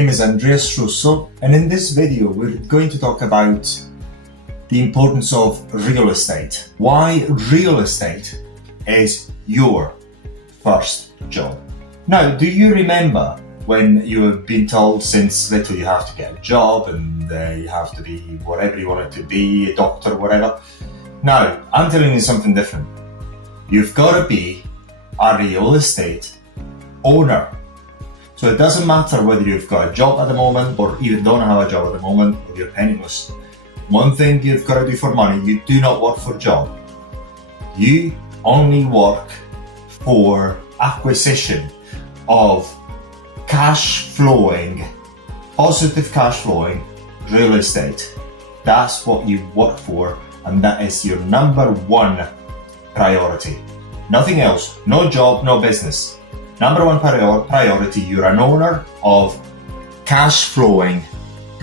name is Andreas Russo, and in this video we're going to talk about the importance of real estate. Why real estate is your first job. Now, do you remember when you have been told since little you have to get a job and you have to be whatever you want it to be, a doctor, whatever? Now, I'm telling you something different. You've got to be a real estate owner. So it doesn't matter whether you've got a job at the moment or even don't have a job at the moment or you're penniless. One thing you've got to do for money, you do not work for a job. You only work for acquisition of cash flowing, positive cash flowing real estate. That's what you work for, and that is your number one priority. Nothing else, no job, no business. Number one priority, you're an owner of cash flowing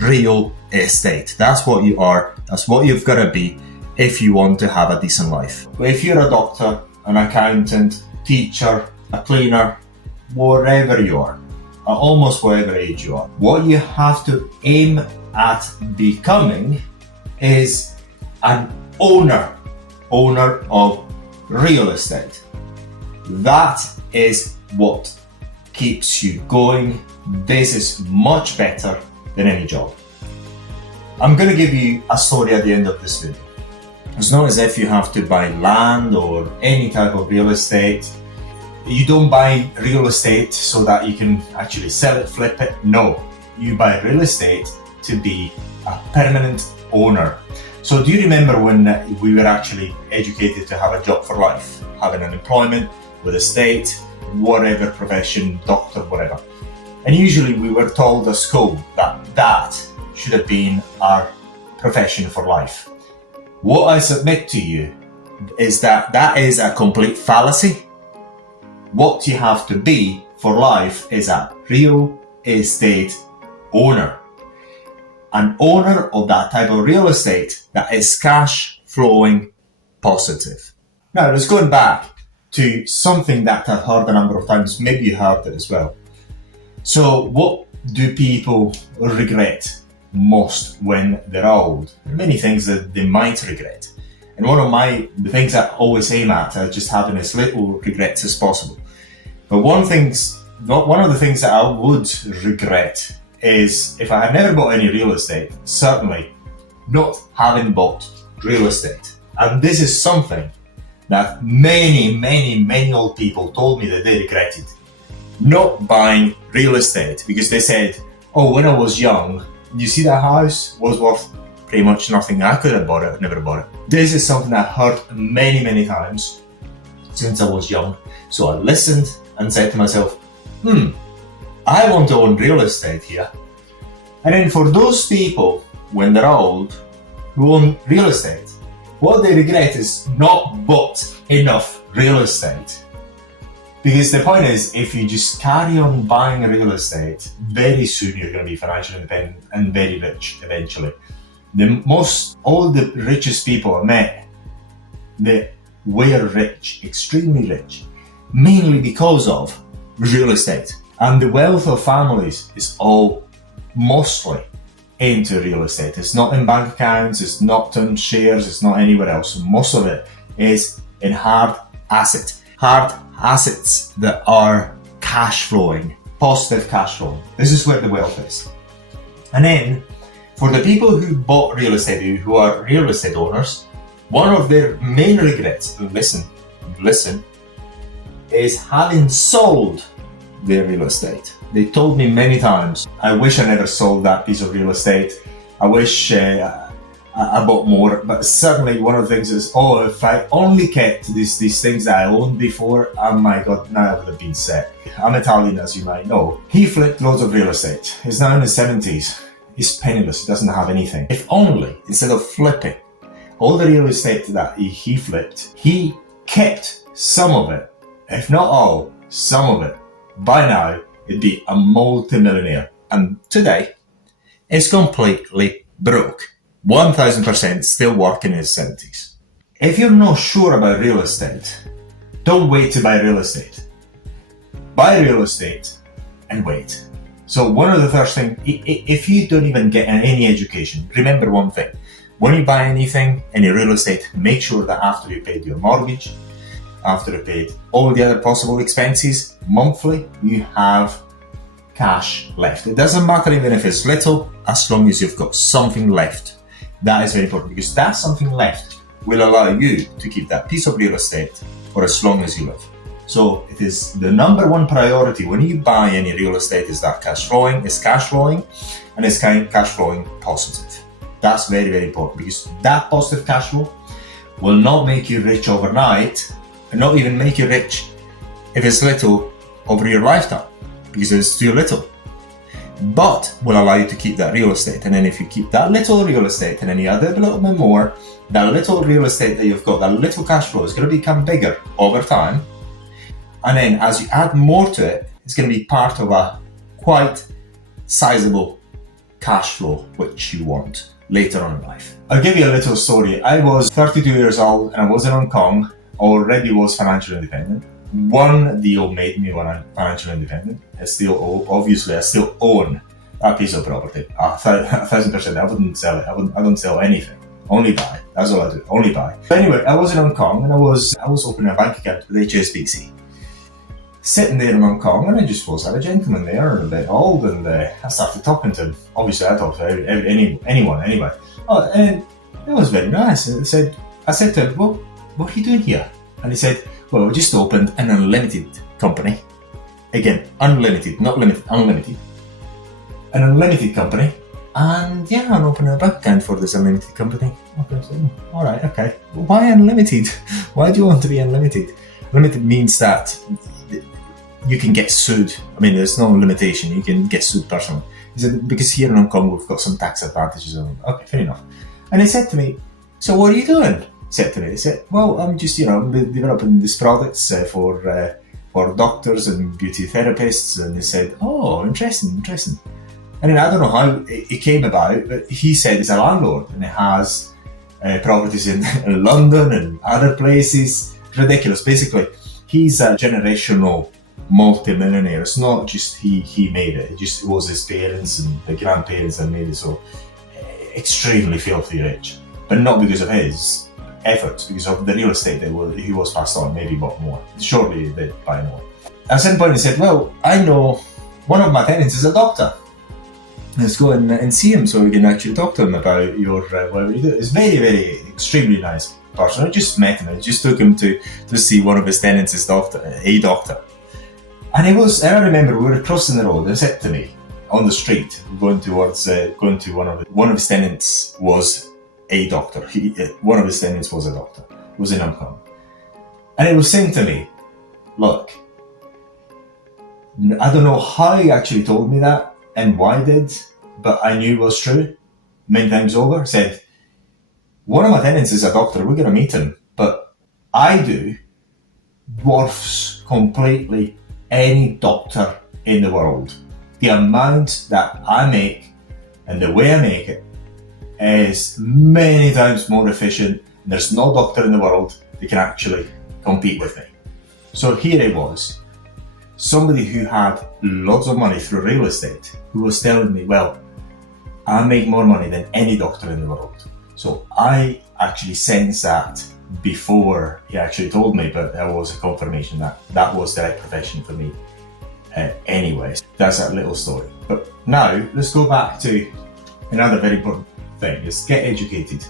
real estate. That's what you are. That's what you've got to be if you want to have a decent life. If you're a doctor, an accountant, teacher, a cleaner, wherever you are, almost whatever age you are, what you have to aim at becoming is an owner of real estate. That is what keeps you going. This is much better than any job. I'm going to give you a story at the end of this video. It's not as if you have to buy land or any type of real estate. You don't buy real estate so that you can actually sell it, flip it. No, you buy real estate to be a permanent owner. So do you remember when we were actually educated to have a job for life, having an employment with a state, whatever profession, doctor, whatever. And usually we were told at school that that should have been our profession for life. What I submit to you is that that is a complete fallacy. What you have to be for life is a real estate owner. An owner of that type of real estate that is cash flowing positive. Now, let's go back to something that I've heard a number of times. Maybe you heard it as well. So what do people regret most when they're old? There are many things that they might regret. And one of the things I always aim at are just having as little regrets as possible. But one of the things that I would regret is if I had never bought any real estate, certainly not having bought real estate. And this is something that many old people told me that they regretted. Not buying real estate because they said, oh, when I was young, you see that house was worth pretty much nothing. I could have bought it, never bought it. This is something I heard many times since I was young. So I listened and said to myself, I want to own real estate here. And then for those people, when they're old, who own real estate, what they regret is not bought enough real estate. Because the point is, if you just carry on buying real estate, very soon you're going to be financially independent and very rich eventually. All the richest people I met, they were rich, extremely rich, mainly because of real estate. And the wealth of families is all mostly into real estate. It's not in bank accounts, it's not in shares, it's not anywhere else. Most of it is in hard assets that are cash flowing, positive cash flowing. This is where the wealth is. And then for the people who bought real estate, who are real estate owners, one of their main regrets, listen, is having sold their real estate. They told me many times, I wish I never sold that piece of real estate. I wish I bought more. But certainly one of the things is, oh, if I only kept these things that I owned before, oh my God, now I would have been set. I'm Italian, as you might know. He flipped loads of real estate. He's now in his 70s. He's penniless. He doesn't have anything. If only, instead of flipping all the real estate that he flipped, he kept some of it, if not all, some of it. By now, he'd be a multi-millionaire. And today, is completely broke. 1000% still working in his 70s. If you're not sure about real estate, don't wait to buy real estate. Buy real estate and wait. So one of the first things, if you don't even get any education, remember one thing. When you buy anything, any real estate, make sure that after you paid your mortgage, after you paid all the other possible expenses monthly, you have cash left. It doesn't matter even if it's little, as long as you've got something left. That is very important, because that something left will allow you to keep that piece of real estate for as long as you live. So it is the number one priority when you buy any real estate is that cash flowing, and it's cash flowing positive. That's very, very important, because that positive cash flow will not make you rich overnight, and not even make you rich if it's little over your lifetime, because it's too little. But will allow you to keep that real estate. And then if you keep that little real estate and then you add a little bit more, that little real estate that you've got, that little cash flow is going to become bigger over time. And then as you add more to it, it's going to be part of a quite sizable cash flow which you want later on in life. I'll give you a little story. I was 32 years old and I was in Hong Kong, already was financially independent. One deal made me financially independent. I still own that piece of property. 1,000%. I wouldn't sell it. I don't sell anything. Only buy. That's all I do. Only buy. But anyway, I was in Hong Kong and I was opening a bank account with HSBC. Sitting there in Hong Kong, and I just was a gentleman there, a bit old, and I started talking to him. Obviously, I talked to anyone anyway. Oh, and it was very nice. And I said to him, "Well, what are you doing here?" And he said, "Well, we just opened an unlimited company. Again, unlimited, not limited, unlimited. An unlimited company. And yeah, I'm opening a bank account for this unlimited company." Okay, so, all right, okay. Why unlimited? Why do you want to be unlimited? Limited means that you can get sued. I mean, there's no limitation. You can get sued personally. He said, because here in Hong Kong, we've got some tax advantages. Okay, fair enough. And he said to me, "So what are you doing?" He said, "Well, I'm just, developing these products for doctors and beauty therapists." And he said, "Oh, interesting. And then I don't know how it came about, but he said he's a landlord and he has properties in London and other places. Ridiculous. Basically, he's a generational multi-millionaire. It's not just he made it. It was his parents and the grandparents that made it so extremely filthy rich. But not because of his efforts, because of the real estate that he was passed on, maybe bought more. Surely they did buy more. At some point he said, "Well, I know one of my tenants is a doctor. Let's go and see him so we can actually talk to him about your whatever you do." It's very, very extremely nice person. I just met him. I just took him to see one of his tenants, a doctor. And I remember we were crossing the road and he said to me on the street, going to one of his tenants was a doctor. One of his tenants was a doctor. Was in Hong Kong. And he was saying to me, "Look, I don't know how he actually told me that and why he did, but I knew it was true many times over." He said, "One of my tenants is a doctor. We're going to meet him, but I do dwarfs completely any doctor in the world. The amount that I make and the way I make it is many times more efficient. There's no doctor in the world that can actually compete with me." So here it was, somebody who had lots of money through real estate, who was telling me, "Well, I make more money than any doctor in the world." So I actually sensed that before he actually told me, but there was a confirmation that was the right profession for me. Anyways, that's that little story. But now let's go back to another very important thing: is get educated.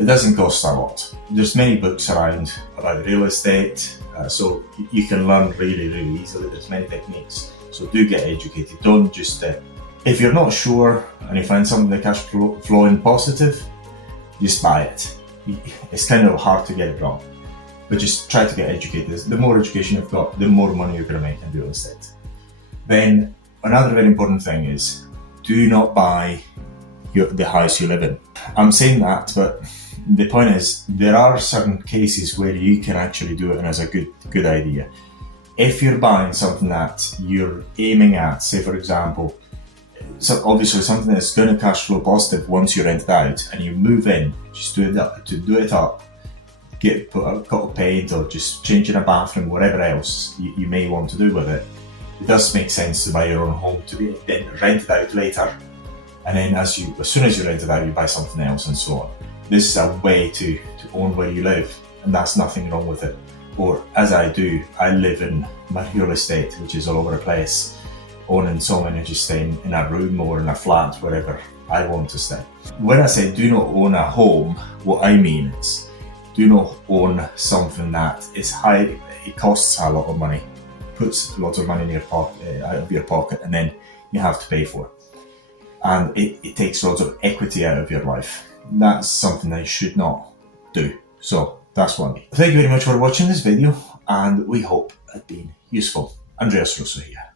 It doesn't cost a lot. There's many books around about real estate, so you can learn really, really easily. There's many techniques, so do get educated. Don't just if you're not sure and you find something that cash flowing positive, just buy it. It's kind of hard to get it wrong, but just try to get educated. The more education you've got, the more money you're going to make in real estate. Then another very important thing is, do not buy the house you live in. I'm saying that, but the point is, there are certain cases where you can actually do it and it's a good idea. If you're buying something that you're aiming at, say for example, so obviously something that's going to cash flow positive once you rent it out and you move in, just do it up, put a coat of paint or just changing a bathroom, whatever else you may want to do with it. it does make sense to buy your own home to be then rented out later, and then as soon as you rent it out, you buy something else and so on. This is a way to own where you live, and that's nothing wrong with it. Or as I do, I live in my real estate, which is all over the place, owning so many, just staying in a room or in a flat, wherever I want to stay. When I say do not own a home, what I mean is do not own something that is high, it costs a lot of money, puts lots of money in your pocket, out of your pocket, and then you have to pay for it. And it takes lots of equity out of your life. That's something that you should not do. So that's one. Thank you very much for watching this video, and we hope it's been useful. Andreas Russo here.